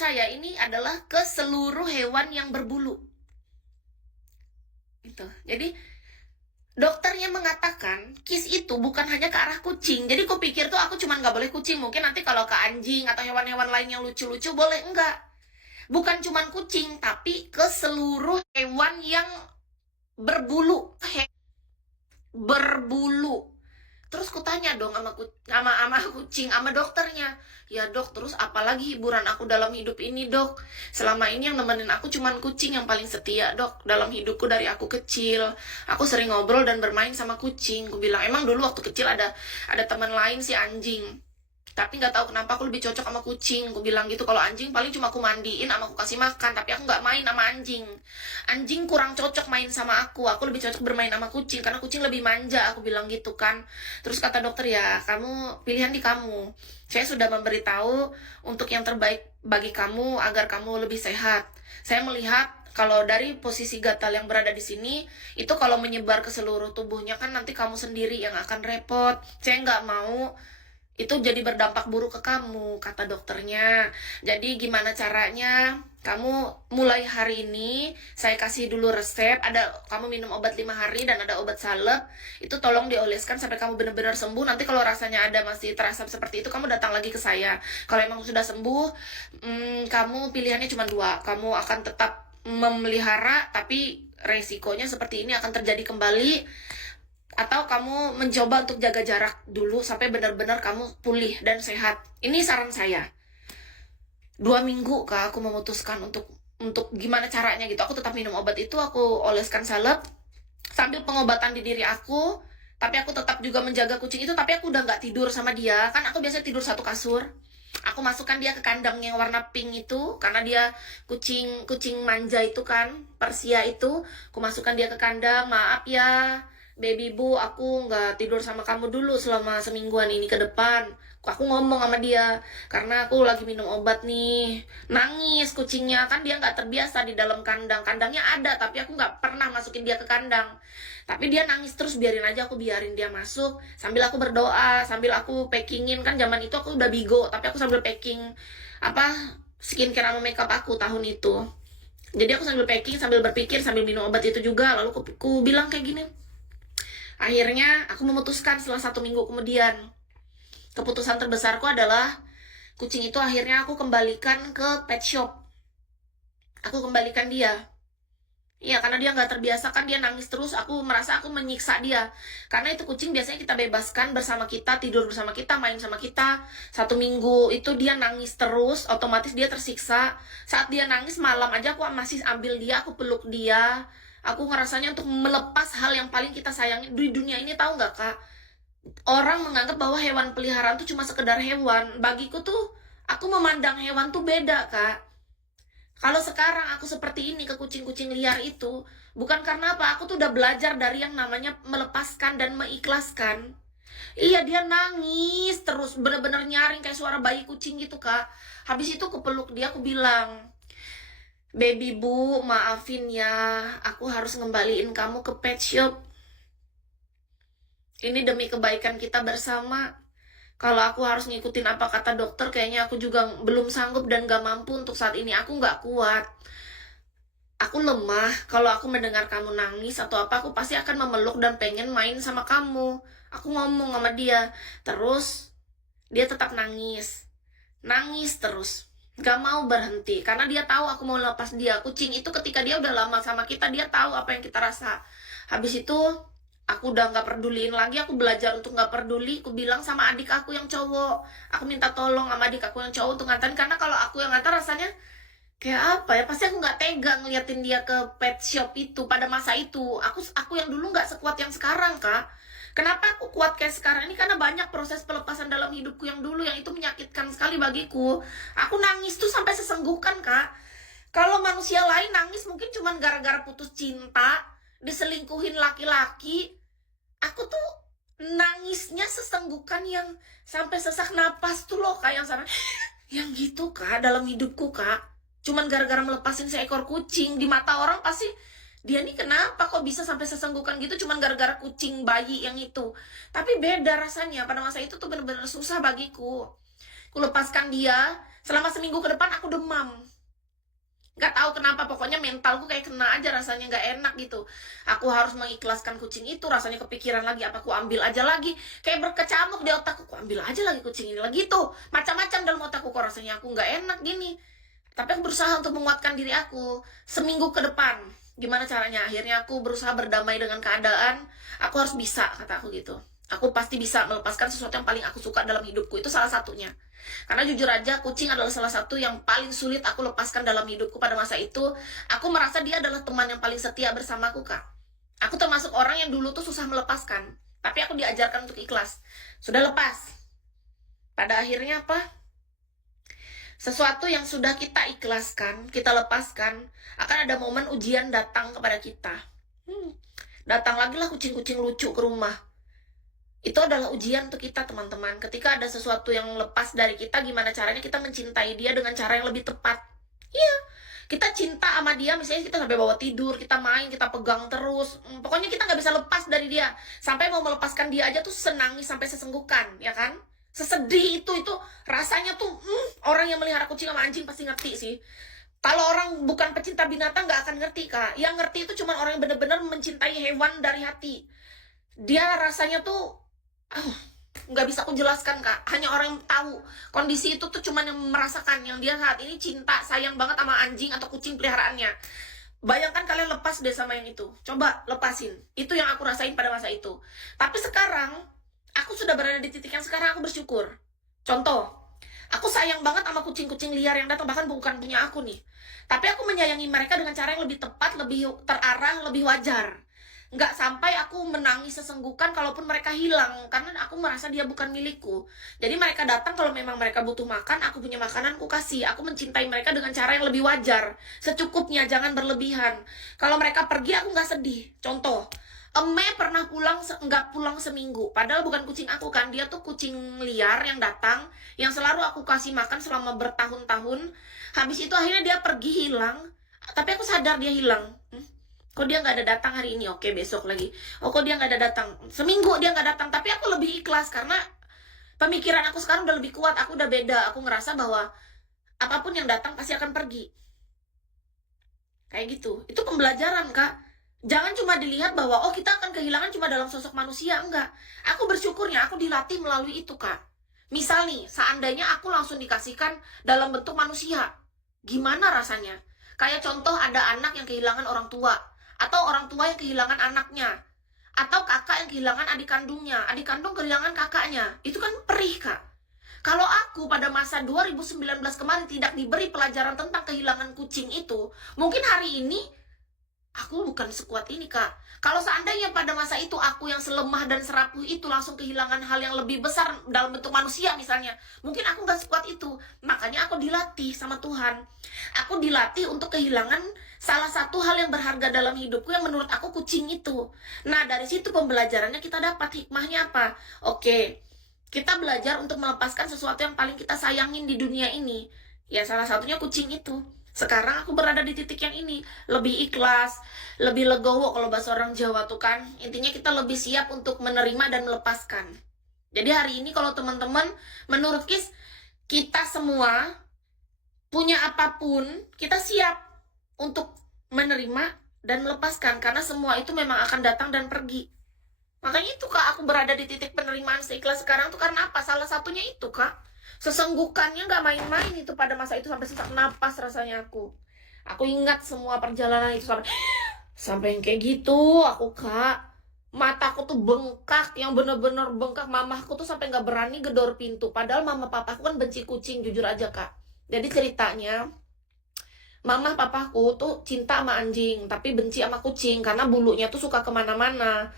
saya ini adalah ke seluruh hewan yang berbulu. Itu. Jadi dokternya mengatakan kis itu bukan hanya ke arah kucing. Jadi aku pikir tuh aku cuma nggak boleh kucing. Mungkin nanti kalau ke anjing atau hewan-hewan lain yang lucu-lucu boleh. Enggak. Bukan cuma kucing, tapi ke seluruh hewan yang berbulu. Berbulu. Terus kutanya dong sama kucing, sama dokternya. Ya dok, terus apalagi hiburan aku dalam hidup ini dok? Selama ini yang nemenin aku cuman kucing yang paling setia dok. Dalam hidupku dari aku kecil, aku sering ngobrol dan bermain sama kucing. Aku bilang, emang dulu waktu kecil ada teman lain si anjing. Tapi nggak tahu kenapa aku lebih cocok sama kucing. Aku bilang gitu, kalau anjing paling cuma aku mandiin sama aku kasih makan. Tapi aku nggak main sama anjing. Anjing kurang cocok main sama aku lebih cocok bermain sama kucing. Karena kucing lebih manja, aku bilang gitu kan. Terus kata dokter, ya kamu, pilihan di kamu. Saya sudah memberitahu untuk yang terbaik bagi kamu agar kamu lebih sehat. Saya melihat kalau dari posisi gatal yang berada di sini, itu kalau menyebar ke seluruh tubuhnya kan nanti kamu sendiri yang akan repot. Saya nggak mau itu jadi berdampak buruk ke kamu, kata dokternya. Jadi gimana caranya? Kamu mulai hari ini, saya kasih dulu resep. Kamu minum obat 5 hari dan ada obat salep. Itu tolong dioleskan sampai kamu benar-benar sembuh. Nanti kalau rasanya ada masih terasa seperti itu, kamu datang lagi ke saya. Kalau emang sudah sembuh, kamu pilihannya cuma dua. Kamu akan tetap memelihara, tapi resikonya seperti ini akan terjadi kembali, atau kamu mencoba untuk jaga jarak dulu sampai benar-benar kamu pulih dan sehat. Ini saran saya. 2 minggu Kak, aku memutuskan untuk gimana caranya gitu. Aku tetap minum obat itu, aku oleskan salep sambil pengobatan di diri aku. Tapi aku tetap juga menjaga kucing itu. Tapi aku udah nggak tidur sama dia. Kan aku biasa tidur satu kasur. Aku masukkan dia ke kandang yang warna pink itu, karena dia kucing manja itu kan, Persia itu. Aku masukkan dia ke kandang. Maaf ya baby bu, aku nggak tidur sama kamu dulu selama semingguan ini ke depan. Aku ngomong sama dia, karena aku lagi minum obat nih. Nangis kucingnya, kan dia nggak terbiasa di dalam kandang. Kandangnya ada, tapi aku nggak pernah masukin dia ke kandang. Tapi dia nangis terus, biarin aja, aku biarin dia masuk. Sambil aku berdoa, sambil aku packingin. Kan zaman itu aku udah bigo, tapi aku sambil packing skincare sama makeup aku tahun itu. Jadi aku sambil packing, sambil berpikir, sambil minum obat itu juga. Lalu aku bilang kayak gini. Akhirnya aku memutuskan setelah 1 minggu kemudian. Keputusan terbesarku adalah kucing itu akhirnya aku kembalikan ke pet shop. Aku kembalikan dia. Iya, karena dia nggak terbiasa kan, dia nangis terus. Aku merasa aku menyiksa dia. Karena itu kucing biasanya kita bebaskan bersama kita, tidur bersama kita, main sama kita. 1 minggu itu dia nangis terus, otomatis dia tersiksa. Saat dia nangis malam aja aku masih ambil dia, aku peluk dia. Aku ngerasanya untuk melepas hal yang paling kita sayangi di dunia ini, tahu nggak Kak? Orang menganggap bahwa hewan peliharaan tuh cuma sekedar hewan. Bagiku tuh, aku memandang hewan tuh beda Kak. Kalau sekarang aku seperti ini ke kucing-kucing liar itu, bukan karena apa, aku tuh udah belajar dari yang namanya melepaskan dan mengikhlaskan. Iya, dia nangis terus, bener-bener nyaring kayak suara bayi kucing gitu Kak. Habis itu aku peluk dia, aku bilang, baby bu, maafin ya, aku harus ngembaliin kamu ke pet shop. Ini demi kebaikan kita bersama. Kalau aku harus ngikutin apa kata dokter, kayaknya aku juga belum sanggup dan gak mampu untuk saat ini. Aku gak kuat. Aku lemah. Kalau aku mendengar kamu nangis atau apa, aku pasti akan memeluk dan pengen main sama kamu. Aku ngomong sama dia. Terus, dia tetap nangis. Nangis terus. Gak mau berhenti, karena dia tahu aku mau lepas dia. Kucing itu ketika dia udah lama sama kita, dia tahu apa yang kita rasa. Habis itu aku udah gak peduliin lagi. Aku belajar untuk gak peduli. Aku bilang sama adik aku yang cowok, aku minta tolong sama adik aku yang cowok untuk nganterin. Karena kalau aku yang nganter rasanya kayak apa ya, pasti aku gak tega ngeliatin dia ke pet shop itu. Pada masa itu aku yang dulu gak sekuat yang sekarang Kak. Kenapa aku kuat kayak sekarang ini? Karena banyak proses pelepasan dalam hidupku yang dulu, yang itu menyakitkan sekali bagiku. Aku nangis tuh sampai sesenggukan Kak. Kalau manusia lain nangis mungkin cuma gara-gara putus cinta, diselingkuhin laki-laki. Aku tuh nangisnya sesenggukan yang sampai sesak napas tuh loh Kak, yang sampai yang gitu Kak dalam hidupku Kak. Cuman gara-gara melepasin seekor kucing. Di mata orang pasti, dia nih kenapa kok bisa sampai sesenggukan gitu, cuman gara-gara kucing bayi yang itu. Tapi beda rasanya. Pada masa itu tuh bener-bener susah bagiku. Aku lepaskan dia, selama seminggu ke depan aku demam. Nggak tahu kenapa, pokoknya mentalku kayak kena aja, rasanya nggak enak gitu. Aku harus mengikhlaskan kucing itu, rasanya kepikiran lagi, apa aku ambil aja lagi. Kayak berkecamuk di otakku, aku ambil aja lagi kucing ini lagi tuh. Macam-macam dalam otakku, kok rasanya aku nggak enak gini. Tapi aku berusaha untuk menguatkan diri aku. Seminggu ke depan, gimana caranya? Akhirnya aku berusaha berdamai dengan keadaan. Aku harus bisa, kata aku gitu. Aku pasti bisa melepaskan sesuatu yang paling aku suka dalam hidupku. Itu salah satunya. Karena jujur aja, kucing adalah salah satu yang paling sulit aku lepaskan dalam hidupku pada masa itu. Aku merasa dia adalah teman yang paling setia bersamaku, Kak. Aku termasuk orang yang dulu tuh susah melepaskan. Tapi aku diajarkan untuk ikhlas. Sudah lepas. Pada akhirnya apa? Sesuatu yang sudah kita ikhlaskan, kita lepaskan, akan ada momen ujian datang kepada kita. Datang lagi lah kucing-kucing lucu ke rumah. Itu adalah ujian untuk kita, teman-teman. Ketika ada sesuatu yang lepas dari kita, gimana caranya kita mencintai dia dengan cara yang lebih tepat. Iya, kita cinta sama dia, misalnya kita sampai bawa tidur, kita main, kita pegang terus. Pokoknya kita nggak bisa lepas dari dia. Sampai mau melepaskan dia aja tuh senangis sampai sesenggukan, ya kan? Sesedih itu rasanya tuh, orang yang melihara kucing sama anjing pasti ngerti sih. Kalau orang bukan pecinta binatang nggak akan ngerti, Kak. Yang ngerti itu cuma orang yang benar-benar mencintai hewan dari hati. Dia rasanya tuh nggak bisa aku jelaskan, Kak. Hanya orang yang tahu kondisi itu tuh cuman yang merasakan, yang dia saat ini cinta, sayang banget sama anjing atau kucing peliharaannya. Bayangkan kalian lepas deh sama yang itu. Coba lepasin. Itu yang aku rasain pada masa itu. Tapi sekarang aku sudah berada di titik yang sekarang aku bersyukur. Contoh, aku sayang banget sama kucing-kucing liar yang datang, bahkan bukan punya aku nih. Tapi aku menyayangi mereka dengan cara yang lebih tepat, lebih terarah, lebih wajar. Nggak sampai aku menangis sesenggukan kalaupun mereka hilang, karena aku merasa dia bukan milikku. Jadi mereka datang kalau memang mereka butuh makan, aku punya makanan, aku kasih. Aku mencintai mereka dengan cara yang lebih wajar, secukupnya, jangan berlebihan. Kalau mereka pergi, aku nggak sedih. Contoh, Eme pernah nggak pulang seminggu. Padahal bukan kucing aku kan, dia tuh kucing liar yang datang, yang selalu aku kasih makan selama bertahun-tahun. Habis itu akhirnya dia pergi hilang, tapi aku sadar dia hilang. Kok dia nggak ada datang hari ini? Oke, besok lagi. Oh, kok dia nggak ada datang? Seminggu dia nggak datang. Tapi aku lebih ikhlas karena pemikiran aku sekarang udah lebih kuat. Aku udah beda. Aku ngerasa bahwa apapun yang datang pasti akan pergi. Kayak gitu. Itu pembelajaran, Kak. Jangan cuma dilihat bahwa oh kita akan kehilangan cuma dalam sosok manusia. Enggak. Aku bersyukurnya aku dilatih melalui itu, Kak. Misal nih, seandainya aku langsung dikasihkan dalam bentuk manusia, gimana rasanya? Kayak contoh ada anak yang kehilangan orang tua, atau orang tua yang kehilangan anaknya, atau kakak yang kehilangan adik kandungnya, adik kandung kehilangan kakaknya. Itu kan perih, Kak. Kalau aku pada masa 2019 kemarin tidak diberi pelajaran tentang kehilangan kucing itu, mungkin hari ini aku bukan sekuat ini, Kak. Kalau seandainya pada masa itu aku yang selemah dan serapuh itu langsung kehilangan hal yang lebih besar dalam bentuk manusia misalnya, mungkin aku gak sekuat itu. Makanya aku dilatih sama Tuhan. Aku dilatih untuk kehilangan salah satu hal yang berharga dalam hidupku yang menurut aku kucing itu. Nah, dari situ pembelajarannya kita dapat hikmahnya apa? Oke, kita belajar untuk melepaskan sesuatu yang paling kita sayangin di dunia ini. Ya, salah satunya kucing itu. Sekarang aku berada di titik yang ini, lebih ikhlas, lebih legowo kalau bahasa orang Jawa tuh kan. Intinya kita lebih siap untuk menerima dan melepaskan. Jadi hari ini kalau teman-teman, menurut Kis, kita semua punya apapun, kita siap untuk menerima dan melepaskan. Karena semua itu memang akan datang dan pergi. Makanya itu, Kak, aku berada di titik penerimaan seikhlas sekarang tuh karena apa? Salah satunya itu, Kak. Sesenggukannya gak main-main itu pada masa itu, sampai sesak napas rasanya aku. Aku ingat semua perjalanan itu sampai yang kayak gitu aku, Kak. Mataku tuh bengkak, yang bener-bener bengkak. Mamahku tuh sampai gak berani gedor pintu. Padahal mama papaku kan benci kucing, jujur aja, Kak. Jadi ceritanya, mama papaku tuh cinta sama anjing, tapi benci sama kucing karena bulunya tuh suka kemana-mana.